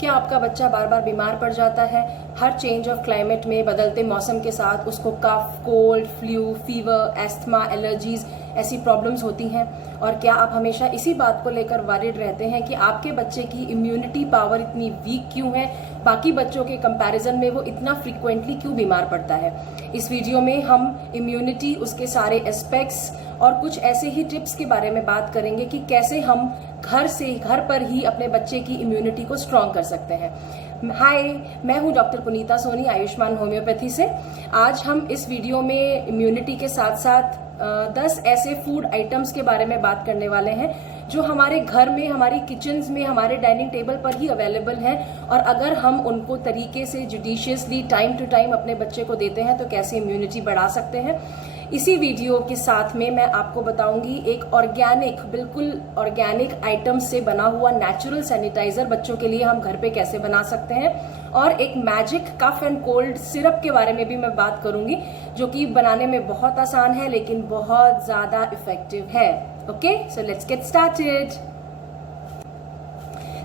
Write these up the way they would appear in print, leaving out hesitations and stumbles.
क्या आपका बच्चा बार बार बीमार पड़ जाता है? हर चेंज ऑफ क्लाइमेट में, बदलते मौसम के साथ उसको cough, cold, flu, fever, asthma, allergies ऐसी प्रॉब्लम्स होती हैं? और क्या आप हमेशा इसी बात को लेकर वरीड रहते हैं कि आपके बच्चे की इम्यूनिटी पावर इतनी वीक क्यों है, बाकी बच्चों के कंपैरिजन में वो इतना फ्रीक्वेंटली क्यों बीमार पड़ता है? इस वीडियो में हम इम्यूनिटी, उसके सारे एस्पेक्ट्स और कुछ ऐसे ही टिप्स के बारे में बात करेंगे कि कैसे हम घर पर ही अपने बच्चे की इम्यूनिटी को स्ट्रॉन्ग कर सकते हैं। हाय, मैं हूं डॉक्टर पुनीता सोनी, आयुष्मान होम्योपैथी से। आज हम इस वीडियो में इम्यूनिटी के साथ साथ 10 ऐसे फूड आइटम्स के बारे में बात करने वाले हैं जो हमारे घर में, हमारी किचन्स में, हमारे डाइनिंग टेबल पर ही अवेलेबल हैं, और अगर हम उनको तरीके से जुडिशियसली टाइम टू टाइम अपने बच्चे को देते हैं तो कैसे इम्यूनिटी बढ़ा सकते हैं। इसी वीडियो के साथ में मैं आपको बताऊंगी एक ऑर्गेनिक, बिल्कुल ऑर्गेनिक आइटम से बना हुआ नेचुरल सैनिटाइजर बच्चों के लिए हम घर पे कैसे बना सकते हैं, और एक magic cough and cold syrup के बारे में भी मैं बात करूंगी जो कि बनाने में बहुत आसान है लेकिन बहुत ज्यादा इफेक्टिव है। Okay, so let's get started.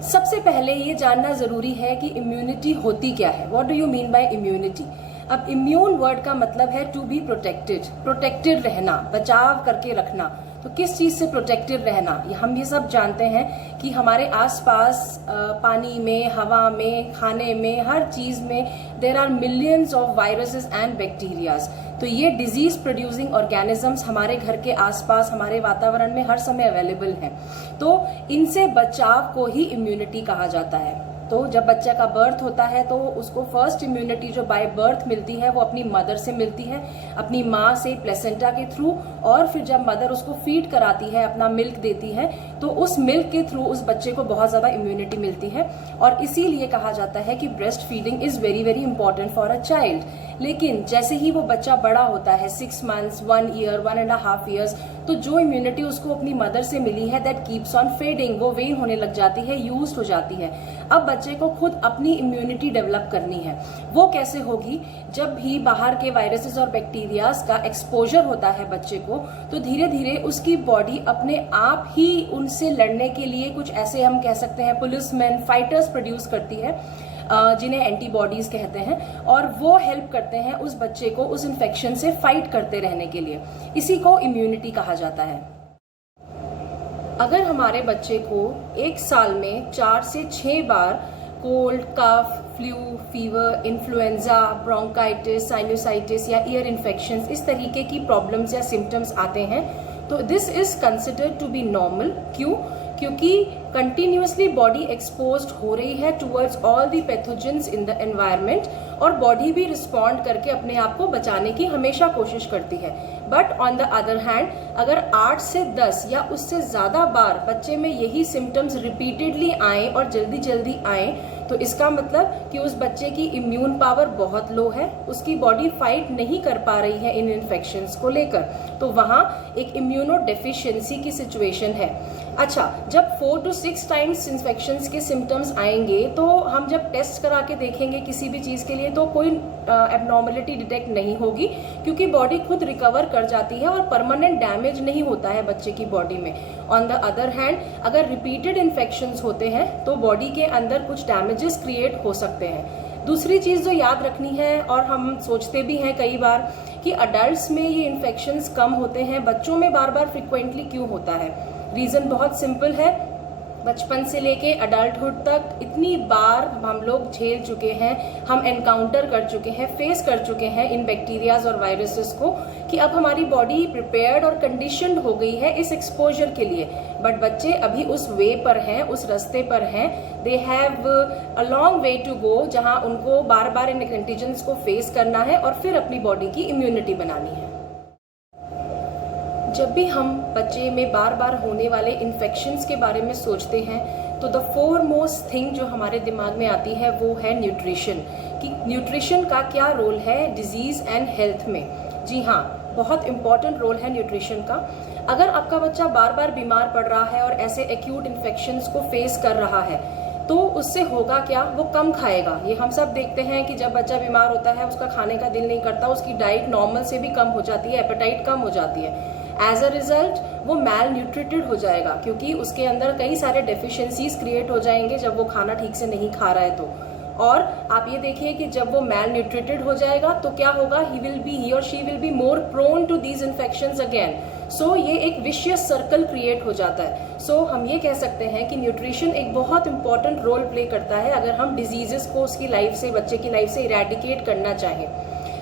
सबसे पहले ये जानना जरूरी है कि इम्यूनिटी होती क्या है। What do you mean by immunity? अब इम्यून वर्ड का मतलब है टू बी प्रोटेक्टेड, प्रोटेक्टेड रहना, बचाव करके रखना। तो किस चीज से प्रोटेक्टेड रहना? हम ये सब जानते हैं कि हमारे आसपास पानी में, हवा में, खाने में, हर चीज में there are millions of viruses and bacterias. तो ये डिजीज प्रोड्यूसिंग ऑर्गेनिजम्स हमारे घर के आसपास, हमारे वातावरण में हर समय अवेलेबल हैं। तो इनसे बचाव को ही इम्यूनिटी कहा जाता है। तो जब बच्चे का बर्थ होता है तो उसको फर्स्ट इम्यूनिटी जो बाय बर्थ मिलती है वो अपनी मदर से मिलती है, अपनी माँ से प्लेसेंटा के थ्रू, और फिर जब मदर उसको फीड कराती है, अपना मिल्क देती है, तो उस मिल्क के थ्रू उस बच्चे को बहुत ज्यादा इम्यूनिटी मिलती है। और इसीलिए कहा जाता है कि breast feeding is very very important for a child. लेकिन जैसे ही वो बच्चा बड़ा होता है, 6 months, 1 year, 1.5 years, तो जो इम्यूनिटी उसको अपनी मदर से मिली है दैट कीप्स ऑन फेडिंग, वो वेन होने लग जाती है, यूज हो जाती है। अब बच्चे को खुद अपनी इम्यूनिटी डेवलप करनी है। वो कैसे होगी? जब भी बाहर के वायरसेस और बैक्टीरियाज का एक्सपोजर होता है बच्चे को, तो धीरे धीरे उसकी बॉडी अपने आप ही उनसे लड़ने के लिए कुछ ऐसे, हम कह सकते हैं, पुलिसमैन, फाइटर्स प्रोड्यूस करती है, जिन्हें एंटीबॉडीज कहते हैं, और वो हेल्प करते हैं उस बच्चे को उस इन्फेक्शन से फाइट करते रहने के लिए। इसी को इम्यूनिटी कहा जाता है। अगर हमारे बच्चे को एक साल में 4 से 6 बार cold, cough, flu, fever, influenza, bronchitis, sinusitis या ईयर इन्फेक्शंस, इस तरीके की प्रॉब्लम्स या सिम्टम्स आते हैं, तो this is considered to be normal. क्यों? क्योंकि कंटिन्यूसली बॉडी एक्सपोज्ड हो रही है towards all the pathogens in the environment, और बॉडी भी रिस्पॉन्ड करके अपने आप को बचाने की हमेशा कोशिश करती है। But on the other hand, अगर 8 से 10 या उससे ज्यादा बार बच्चे में यही सिम्टम्स रिपीटेडली आए और जल्दी जल्दी आए, तो इसका मतलब कि उस बच्चे की इम्यून पावर बहुत लो है, उसकी बॉडी फाइट नहीं कर पा रही है इन इन्फेक्शंस को लेकर, तो वहां एक इम्यूनो डेफिशिएंसी की सिचुएशन है। अच्छा, जब 4 to 6 टाइम्स इन्फेक्शंस के सिम्टम्स आएंगे, तो हम जब टेस्ट करा के देखेंगे किसी भी चीज के लिए, तो कोई एबनॉर्मलिटी डिटेक्ट नहीं होगी, क्योंकि बॉडी खुद रिकवर कर जाती है और परमानेंट डैमेज नहीं होता है बच्चे की बॉडी में। ऑन द अदर हैंड, अगर रिपीटेड इन्फेक्शंस होते हैं तो बॉडी के अंदर कुछ डैमेजेस क्रिएट हो सकते हैं। दूसरी चीज जो याद रखनी है, और हम सोचते भी हैं कई बार, कि अडल्ट्स में ये इन्फेक्शंस कम होते हैं, बच्चों में बार बार फ्रिक्वेंटली क्यों होता है? रीजन बहुत सिंपल है। बचपन से लेके अडल्टहुड तक इतनी बार हम लोग झेल चुके हैं, हम एनकाउंटर कर चुके हैं, फेस कर चुके हैं इन बैक्टीरियाज और वायरसेस को, कि अब हमारी बॉडी प्रिपेयर्ड और कंडीशनड हो गई है इस एक्सपोजर के लिए। बट बच्चे अभी उस वे पर हैं, उस रास्ते पर हैं। They have a long way to go, जहां उनको बार बार इन कंडीशंस को फेस करना है और फिर अपनी बॉडी की इम्यूनिटी बनानी है। जब भी हम बच्चे में बार बार होने वाले इन्फेक्शंस के बारे में सोचते हैं, तो द फोरमोस्ट थिंग जो हमारे दिमाग में आती है वो है न्यूट्रिशन, कि न्यूट्रिशन का क्या रोल है डिजीज एंड हेल्थ में। जी हाँ, बहुत इंपॉर्टेंट रोल है न्यूट्रिशन का। अगर आपका बच्चा बार बार बीमार पड़ रहा है और ऐसे एक्यूट इन्फेक्शंस को फेस कर रहा है, तो उससे होगा क्या? वो कम खाएगा। ये हम सब देखते हैं कि जब बच्चा बीमार होता है उसका खाने का दिल नहीं करता, उसकी डाइट नॉर्मल से भी कम हो जाती है, एपेटाइट कम हो जाती है। एज अ रिजल्ट वो मैल न्यूट्रिटेड हो जाएगा, क्योंकि उसके अंदर कई सारे डेफिशिएंसीज क्रिएट हो जाएंगे जब वो खाना ठीक से नहीं खा रहा है तो। और आप ये देखिए कि जब वो मैल न्यूट्रिटेड हो जाएगा तो क्या होगा, ही और she will be more prone to these infections again. So ये एक विशियस सर्कल क्रिएट हो जाता है। सो हम ये कह सकते हैं कि न्यूट्रिशन एक बहुत इंपॉर्टेंट रोल प्ले करता है अगर हम डिजीजेस को उसकी लाइफ से, बच्चे की लाइफ से इरेडिकेट करना चाहें।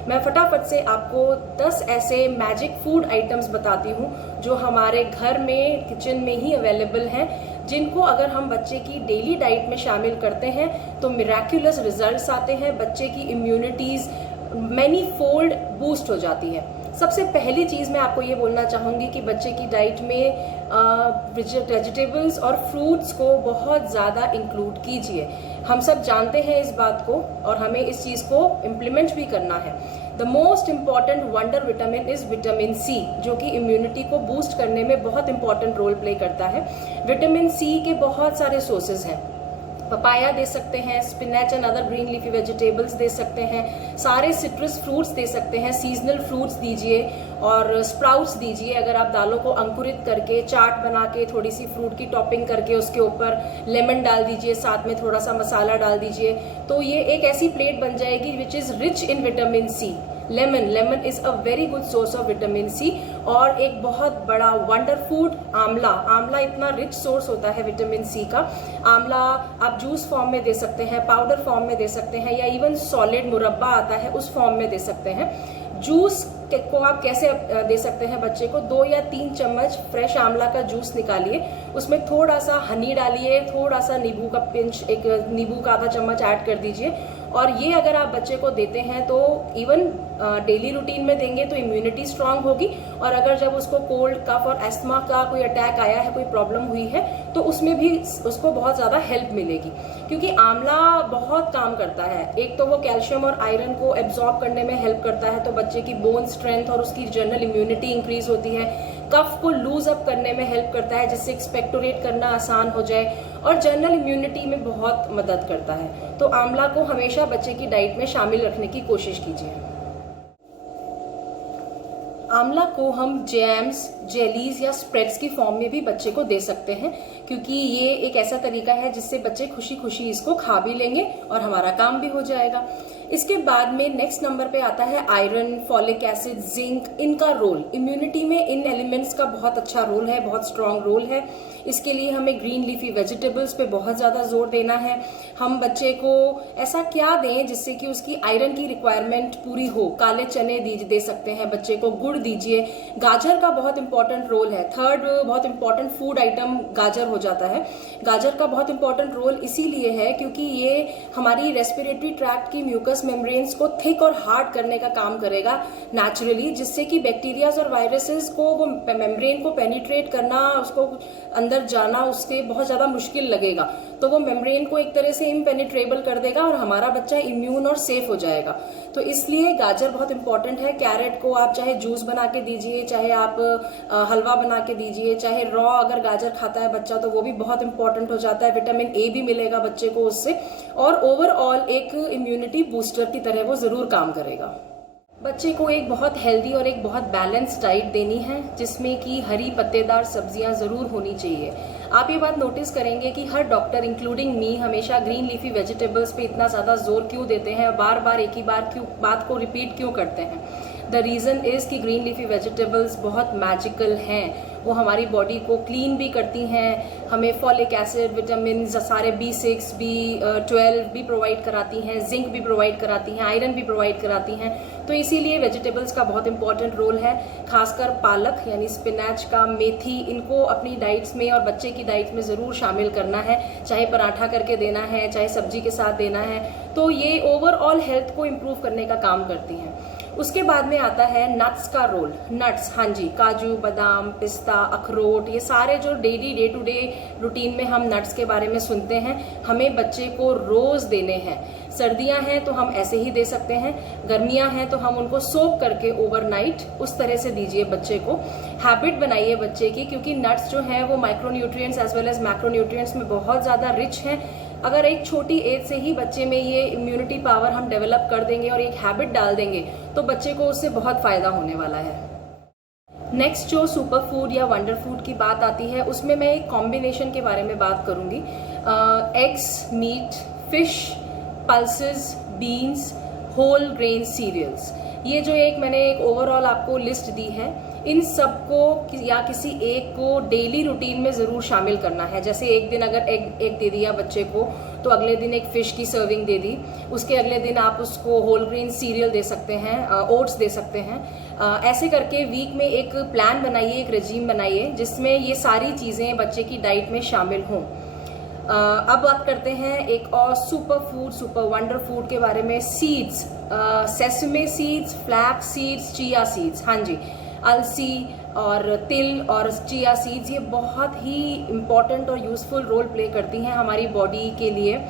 मैं फटाफट से आपको 10 ऐसे मैजिक फूड आइटम्स बताती हूँ जो हमारे घर में, किचन में ही अवेलेबल हैं, जिनको अगर हम बच्चे की डेली डाइट में शामिल करते हैं तो मिराक्युलस रिजल्ट्स आते हैं, बच्चे की इम्यूनिटीज मैनी फोल्ड बूस्ट हो जाती है। सबसे पहली चीज़ मैं आपको ये बोलना चाहूँगी कि बच्चे की डाइट में वेजिटेबल्स और फ्रूट्स को बहुत ज़्यादा इंक्लूड कीजिए। हम सब जानते हैं इस बात को और हमें इस चीज़ को इम्प्लीमेंट भी करना है। The most important wonder vitamin is vitamin C, जो कि इम्यूनिटी को बूस्ट करने में बहुत इंपॉर्टेंट रोल प्ले करता है। विटामिन सी के बहुत सारे सोर्सेज हैं। पपाया दे सकते हैं, spinach and other green leafy vegetables दे सकते हैं, सारे सिट्रस फ्रूट्स दे सकते हैं, सीजनल फ्रूट्स दीजिए और स्प्राउट्स दीजिए। अगर आप दालों को अंकुरित करके चाट बना के थोड़ी सी फ्रूट की टॉपिंग करके उसके ऊपर लेमन डाल दीजिए, साथ में थोड़ा सा मसाला डाल दीजिए, तो ये एक ऐसी प्लेट बन जाएगी which is rich in vitamin C. Lemon is a very good source of vitamin C. और एक बहुत बड़ा वंडर फूड आंवला इतना रिच सोर्स होता है विटामिन सी का। आंवला आप जूस फॉर्म में दे सकते हैं, पाउडर फॉर्म में दे सकते हैं, या इवन सॉलिड मुरब्बा आता है उस फॉर्म में दे सकते हैं। जूस को आप कैसे दे सकते हैं बच्चे को, 2 या 3 चम्मच फ्रेश आंवला का जूस निकालिए, उसमें थोड़ा सा हनी डालिए, थोड़ा सा नींबू का पिंच, एक नींबू का आधा चम्मच ऐड कर दीजिए। और ये अगर आप बच्चे को देते हैं तो इवन डेली रूटीन में देंगे तो इम्यूनिटी स्ट्रांग होगी। और अगर जब उसको कोल्ड, कफ और एस्थमा का कोई अटैक आया है, कोई प्रॉब्लम हुई है, तो उसमें भी उसको बहुत ज़्यादा हेल्प मिलेगी, क्योंकि आंवला बहुत काम करता है। एक तो वो कैल्शियम और आयरन को एब्जॉर्ब करने में हेल्प करता है, तो बच्चे की बोन स्ट्रेंथ और उसकी जनरल इम्यूनिटी इंक्रीज होती है। कफ को लूज अप करने में हेल्प करता है, जिससे एक्सपेक्टोरेट करना आसान हो जाए, और जनरल इम्यूनिटी में बहुत मदद करता है। तो आंवला को हमेशा बच्चे की डाइट में शामिल रखने की कोशिश कीजिए। आंवला को हम जैम्स, जेलीज या स्प्रेड्स की फॉर्म में भी बच्चे को दे सकते हैं, क्योंकि ये एक ऐसा तरीका है जिससे बच्चे खुशी खुशी इसको खा भी लेंगे और हमारा काम भी हो जाएगा। इसके बाद में नेक्स्ट नंबर पे आता है आयरन, फॉलिक एसिड, जिंक। इनका रोल इम्यूनिटी में, इन एलिमेंट्स का बहुत अच्छा रोल है, बहुत स्ट्रांग रोल है। इसके लिए हमें ग्रीन लीफी वेजिटेबल्स पे बहुत ज़्यादा जोर देना है। हम बच्चे को ऐसा क्या दें जिससे कि उसकी आयरन की रिक्वायरमेंट पूरी हो। काले चने दे सकते हैं बच्चे को, गुड़ दीजिए। गाजर का बहुत इंपॉर्टेंट रोल है। थर्ड बहुत इंपॉर्टेंट फूड आइटम गाजर हो जाता है। गाजर का बहुत इंपॉर्टेंट रोल इसीलिए है क्योंकि ये हमारी रेस्पिरेटरी ट्रैक्ट की म्यूकस मेम्ब्रेन्स को थिक और हार्ड करने का काम करेगा नेचुरली, जिससे कि बैक्टीरियाज और वायरसेस को वो मेम्ब्रेन को पेनिट्रेट करना, उसको अंदर जाना उसके बहुत ज़्यादा मुश्किल लगेगा। तो वो मेम्ब्रेन को एक तरह से इम्पेनिट्रेबल कर देगा और हमारा बच्चा इम्यून और सेफ हो जाएगा। तो इसलिए गाजर बहुत इंपॉर्टेंट है। कैरेट को आप चाहे जूस बना के दीजिए, चाहे आप हलवा बना के दीजिए, चाहे रॉ अगर गाजर खाता है बच्चा तो वो भी बहुत इंपॉर्टेंट हो जाता है। विटामिन ए भी मिलेगा बच्चे को उससे, और ओवरऑल एक इम्यूनिटी बूस्टर की तरह वो जरूर काम करेगा। बच्चे को एक बहुत हेल्दी और एक बहुत बैलेंस डाइट देनी है, जिसमें कि हरी पत्तेदार सब्जियां ज़रूर होनी चाहिए। आप ये बात नोटिस करेंगे कि हर डॉक्टर इंक्लूडिंग मी हमेशा ग्रीन लीफी वेजिटेबल्स पे इतना ज़्यादा जोर क्यों देते हैं, बार बार एक ही बात को रिपीट क्यों करते हैं। द रीज़न इज़ कि ग्रीन लीफी वेजिटेबल्स बहुत मैजिकल हैं। वो हमारी बॉडी को क्लीन भी करती हैं, हमें फॉलिक एसिड, विटामिन सारे B6, B12 भी प्रोवाइड कराती हैं, जिंक भी प्रोवाइड कराती हैं, आयरन भी प्रोवाइड कराती हैं। तो इसीलिए वेजिटेबल्स का बहुत इंपॉर्टेंट रोल है। खासकर पालक यानी स्पिनच का, मेथी, इनको अपनी डाइट्स में और बच्चे की डाइट में ज़रूर शामिल करना है, चाहे पराठा करके देना है, चाहे सब्जी के साथ देना है। तो ये ओवरऑल हेल्थ को इम्प्रूव करने का काम करती हैं। उसके बाद में आता है नट्स का रोल। नट्स, हाँ जी, काजू, बादाम, पिस्ता, अखरोट, ये सारे जो डे टू डे रूटीन में हम नट्स के बारे में सुनते हैं, हमें बच्चे को रोज़ देने हैं। सर्दियां हैं तो हम ऐसे ही दे सकते हैं, गर्मियां हैं तो हम उनको सोक करके ओवरनाइट उस तरह से दीजिए बच्चे को। हैबिट बनाइए बच्चे की, क्योंकि नट्स जो हैं वो micronutrients as well as macronutrients में बहुत ज़्यादा रिच हैं। अगर एक छोटी एज से ही बच्चे में ये इम्यूनिटी पावर हम डेवलप कर देंगे और एक हैबिट डाल देंगे तो बच्चे को उससे बहुत फ़ायदा होने वाला है। नेक्स्ट जो सुपर फूड या वंडर फूड की बात आती है उसमें मैं एक कॉम्बिनेशन के बारे में बात करूंगी। Eggs, meat, fish, pulses, beans, whole grain cereals, ये जो मैंने एक ओवरऑल आपको लिस्ट दी है, इन सबको या किसी एक को डेली रूटीन में ज़रूर शामिल करना है। जैसे एक दिन अगर एग दे दिया बच्चे को तो अगले दिन एक फ़िश की सर्विंग दे दी, उसके अगले दिन आप उसको होल ग्रेन सीरियल दे सकते हैं, ओट्स दे सकते हैं। ऐसे करके वीक में एक प्लान बनाइए, एक रेजीम बनाइए जिसमें ये सारी चीज़ें बच्चे की डाइट में शामिल हों। अब बात करते हैं एक और super food, super wonder food के बारे में। Seeds, sesame seeds, flax seeds, chia seeds, हाँ जी, अलसी और तिल और चिया सीड्स, ये बहुत ही इम्पॉर्टेंट और यूज़फुल रोल प्ले करती हैं हमारी बॉडी के लिए।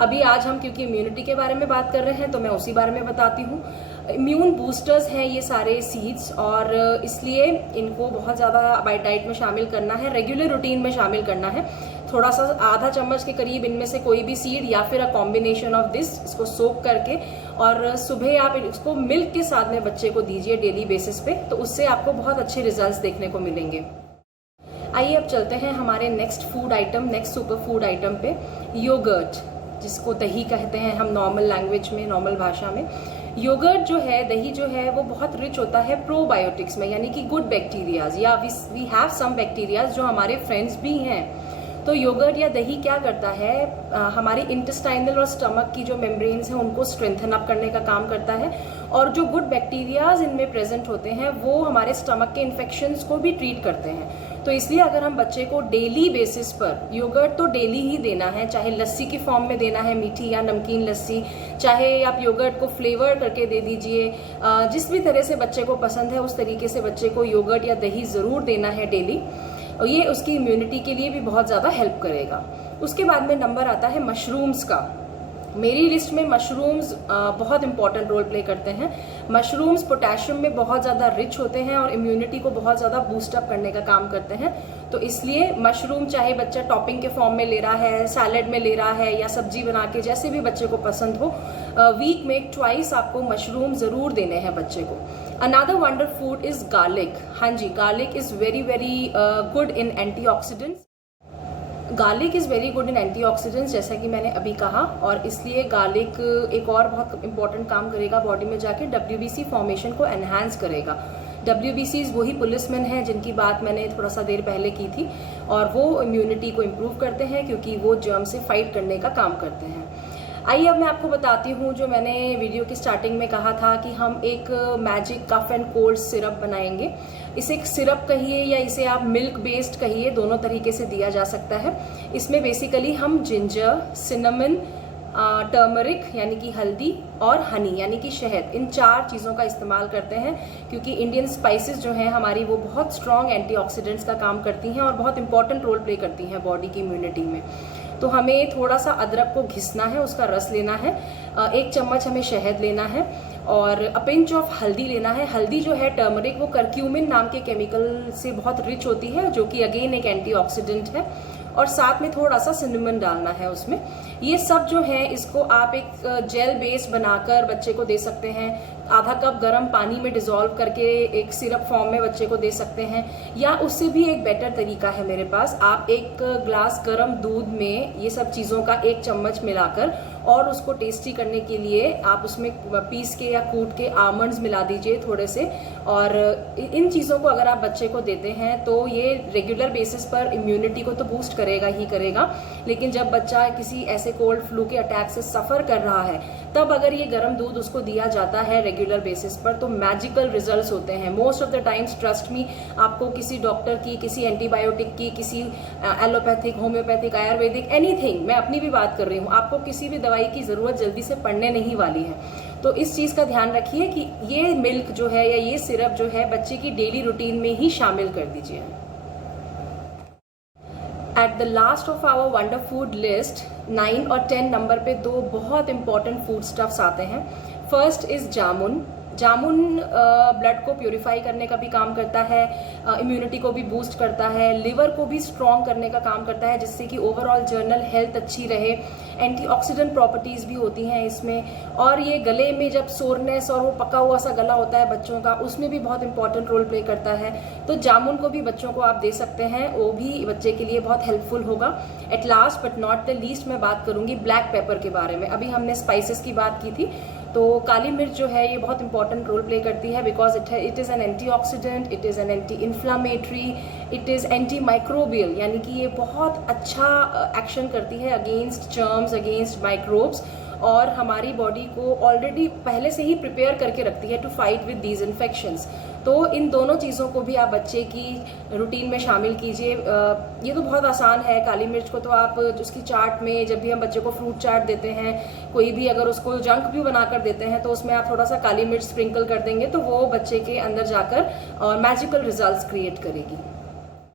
अभी आज हम क्योंकि इम्यूनिटी के बारे में बात कर रहे हैं तो मैं उसी बारे में बताती हूँ। इम्यून बूस्टर्स हैं ये सारे सीड्स, और इसलिए इनको बहुत ज़्यादा डाइट में शामिल करना है, रेगुलर रूटीन में शामिल करना है। थोड़ा सा आधा चम्मच के करीब इनमें से कोई भी सीड या फिर अ कॉम्बिनेशन ऑफ दिस, इसको सोक करके और सुबह आप इसको मिल्क के साथ में बच्चे को दीजिए डेली बेसिस पे, तो उससे आपको बहुत अच्छे रिजल्ट्स देखने को मिलेंगे। आइए अब चलते हैं हमारे next food item, next super food item पे, योगर्ट, जिसको दही कहते हैं हम नॉर्मल लैंग्वेज में, नॉर्मल भाषा में। योगर्ट जो है, दही जो है, वो बहुत रिच होता है प्रोबायोटिक्स में, यानी कि गुड बैक्टीरियाज, या वी हैव सम बैक्टीरियाज जो हमारे फ्रेंड्स भी हैं। तो योगर्ट या दही क्या करता है, हमारी इंटेस्टाइनल और स्टमक की जो मेम्ब्रेन्स हैं उनको स्ट्रेंथन अप करने का काम करता है, और जो गुड बैक्टीरियाज इनमें प्रेजेंट होते हैं वो हमारे स्टमक के इन्फेक्शंस को भी ट्रीट करते हैं। तो इसलिए अगर हम बच्चे को डेली बेसिस पर योगर्ट तो डेली ही देना है, चाहे लस्सी की फॉर्म में देना है, मीठी या नमकीन लस्सी, चाहे आप योगर्ट को फ्लेवर करके दे दीजिए, जिस भी तरह से बच्चे को पसंद है उस तरीके से बच्चे को योगर्ट या दही ज़रूर देना है डेली, और ये उसकी इम्यूनिटी के लिए भी बहुत ज़्यादा हेल्प करेगा। उसके बाद में नंबर आता है मशरूम्स का। मेरी लिस्ट में मशरूम्स बहुत इंपॉर्टेंट रोल प्ले करते हैं। मशरूम्स पोटेशियम में बहुत ज़्यादा रिच होते हैं और इम्यूनिटी को बहुत ज़्यादा बूस्टअप करने का काम करते हैं। तो इसलिए मशरूम चाहे बच्चा टॉपिंग के फॉर्म में ले रहा है, सैलेड में ले रहा है, या सब्जी बना के, जैसे भी बच्चे को पसंद हो, वीक में ट्वाइस आपको मशरूम ज़रूर देने हैं बच्चे को। Another wonder food is garlic. हाँ जी, garlic is very very good in antioxidants. Garlic is very good in antioxidants, जैसा कि मैंने अभी कहा, और इसलिए गार्लिक एक और बहुत इंपॉर्टेंट काम करेगा बॉडी में जाके, WBC फॉर्मेशन को एनहांस करेगा। WBCs वही पुलिसमैन हैं जिनकी बात मैंने थोड़ा सा देर पहले की थी, और वो इम्यूनिटी को इम्प्रूव करते हैं क्योंकि वो जर्म से फाइट करने का काम करते हैं। आइए अब मैं आपको बताती हूँ, जो मैंने वीडियो की स्टार्टिंग में कहा था कि हम एक magic cough and cold syrup बनाएंगे। इसे एक सिरप कहिए या इसे आप मिल्क बेस्ड कहिए, दोनों तरीके से दिया जा सकता है। इसमें बेसिकली हम जिंजर, सिनेमन, टर्मरिक यानी कि हल्दी, और हनी यानी कि शहद, इन 4 चीज़ों का इस्तेमाल करते हैं, क्योंकि इंडियन स्पाइसेस जो हैं हमारी, वो बहुत स्ट्रॉन्ग एंटीऑक्सीडेंट्स का काम करती हैं और बहुत इंपॉर्टेंट रोल प्ले करती हैं बॉडी की इम्यूनिटी में। तो हमें थोड़ा सा अदरक को घिसना है, उसका रस लेना है, 1 चम्मच हमें शहद लेना है, और अ पिंच ऑफ हल्दी लेना है। हल्दी जो है टर्मरिक, वो करक्यूमिन नाम के केमिकल से बहुत रिच होती है, जो कि अगेन एक एंटीऑक्सीडेंट है, और साथ में थोड़ा सा सिनेमन डालना है उसमें। ये सब जो है इसको आप एक जेल बेस बनाकर बच्चे को दे सकते हैं। आधा कप गर्म पानी में डिज़ोल्व करके एक सिरप फॉर्म में बच्चे को दे सकते हैं, या उससे भी एक बेटर तरीका है मेरे पास, आप 1 ग्लास गर्म दूध में ये सब चीज़ों का 1 चम्मच मिलाकर, और उसको टेस्टी करने के लिए आप उसमें पीस के या कूट के आमंड्स मिला दीजिए थोड़े से। और इन चीज़ों को अगर आप बच्चे को देते हैं तो ये रेगुलर बेसिस पर इम्यूनिटी को तो बूस्ट करेगा ही करेगा, लेकिन जब बच्चा किसी ऐसे कोल्ड फ्लू के अटैक से सफ़र कर रहा है, तब अगर ये गर्म दूध उसको दिया जाता है रेगुलर बेसिस पर, तो मैजिकल रिजल्ट्स होते हैं। Most of the times, trust me, आपको किसी डॉक्टर की, किसी एंटीबायोटिक की, किसी एलोपैथिक, होम्योपैथिक, आयुर्वेदिक, एनीथिंग, मैं अपनी भी बात कर रही हूँ, आपको किसी भी दवाई की ज़रूरत जल्दी से पड़ने नहीं वाली है। तो इस चीज़ का ध्यान रखिए कि ये मिल्क जो है या ये सिरप जो है बच्चे की डेली रूटीन में ही शामिल कर दीजिए। At the last of our wonder food list, 9 और 10 नंबर पे 2 बहुत इंपॉर्टेंट फूड स्टफ्स आते हैं। First is jamun. Jamun blood को प्योरीफाई करने का भी काम करता है, इम्यूनिटी को भी बूस्ट करता है, लिवर को भी स्ट्रॉन्ग करने का काम करता है, जिससे कि ओवरऑल जर्नल हेल्थ अच्छी रहे। एंटीऑक्सीडेंट प्रॉपर्टीज़ भी होती हैं इसमें। और ये गले में जब सोरनेस और वो पका हुआ सा गला होता है बच्चों का, उसमें भी बहुत इंपॉर्टेंट रोल प्ले करता है। तो जामुन को भी बच्चों को आप दे सकते हैं, वो भी बच्चे के लिए बहुत हेल्पफुल होगा। At last but not the least मैं बात करूंगी ब्लैक पेपर के बारे में। अभी हमने स्पाइसेस की बात की थी, तो काली मिर्च जो है ये बहुत इंपॉर्टेंट रोल प्ले करती है, because it is an antioxidant, it is an anti inflammatory, it is anti microbial, यानी कि ये बहुत अच्छा एक्शन करती है अगेंस्ट जर्म्स, अगेंस्ट माइक्रोब्स, और हमारी बॉडी को ऑलरेडी पहले से ही प्रिपेयर करके रखती है to fight with these infections. तो इन दोनों चीज़ों को भी आप बच्चे की रूटीन में शामिल कीजिए। ये तो बहुत आसान है। काली मिर्च को तो आप उसकी चाट में, जब भी हम बच्चे को फ्रूट चाट देते हैं, कोई भी अगर उसको जंक भी बनाकर देते हैं, तो उसमें आप थोड़ा सा काली मिर्च स्प्रिंकल कर देंगे तो वो बच्चे के अंदर जाकर मैजिकल रिजल्ट्स क्रिएट करेगी।